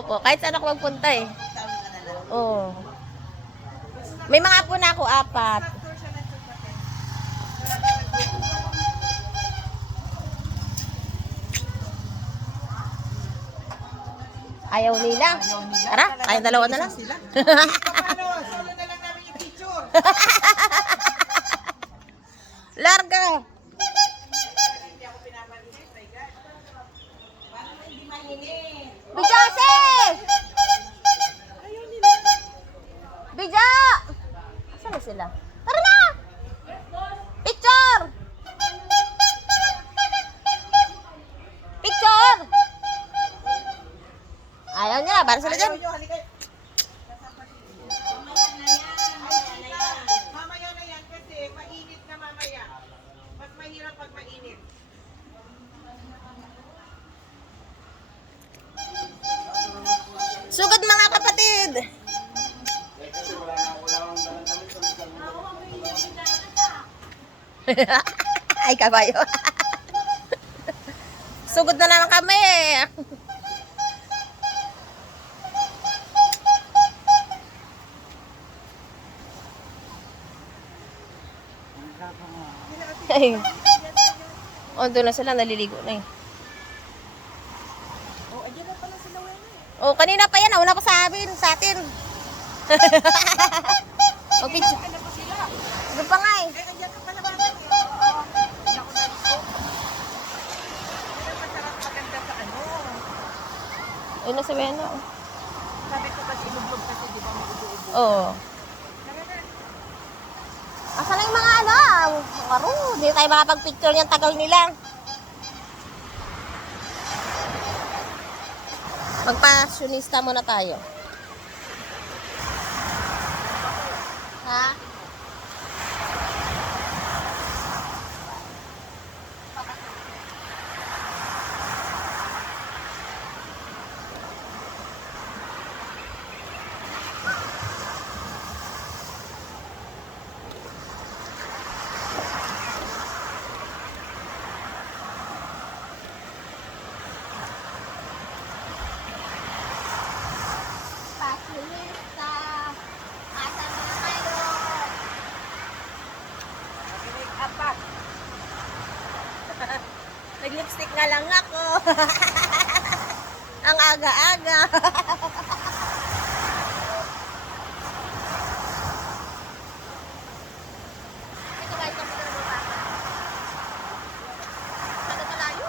Opo, kahit saan ako magpunta eh. Oo. May mga apo na ako, 4. Ayaw nila. Tara, ayaw dalawa na lang. Paano? Solo na lang namin yung picture. Larga! Bijase! Bija! Saan na sila? Tara na! Picture! Picture! Ayaw nila, para sila dyan. Ayaw nyo, halika. Mamaya na yan kasi mainit na mamaya. Mas mahirap pag mainit. Sugod mga kapatid! Ay, kabayo. Sugod na naman kami. Ay. O, doon na sila, naliligo na eh. Oh, ayan na pala sila wala eh. O, kanina pa yan, nauna pa sa amin, sa atin. Mag-picture. Ano pa sila? Doon pa nga eh. Eh, ayan ka pala ba? Oo. Naku, naligo. Ayan, masarap maganda sa ano. Ayun na si Beno. Sabi ko kasi inublog kasi di ba may ubo-ubo. Oo. Tara na. Asa na yung mga ano? Karo, hindi tayo makapag-picture niyang tagal nila. Magpasyonista muna tayo. Ha? Pasyonista. Asa na kayo? Make up pa. Nag-lipstick nga lang ako. Ang aga-aga. Ito guys, tapos na ba? Masyado malayo?